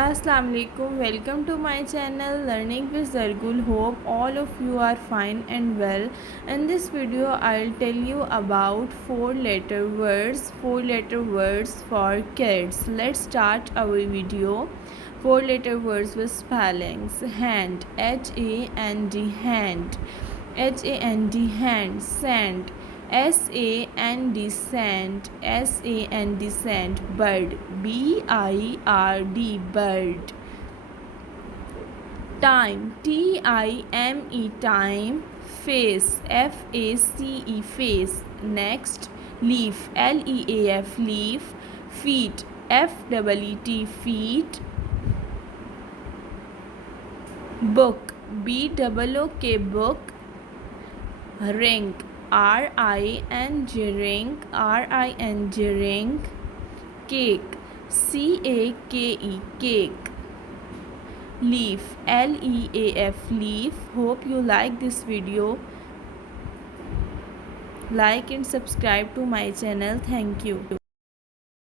Assalamu alaikum. Welcome to my channel Learning with Zargul. Hope all of you are fine and well. In this video I'll tell you about four letter words for kids. Let's start our video. Four letter words with spellings. Hand, H A N D, hand. H A N D, hand. Sand, SAND, sand. SAND, sand. Bird, BIRD, bird. Time, TIME, time. Face, FACE, face. Next, leaf, LEAF, leaf. Feet, FEET, feet. Book, BOOK, book. Ring, RING, ring. Cake, CAKE, cake. Leaf, LEAF, leaf. Hope you like this video. Like and subscribe to my channel. Thank you.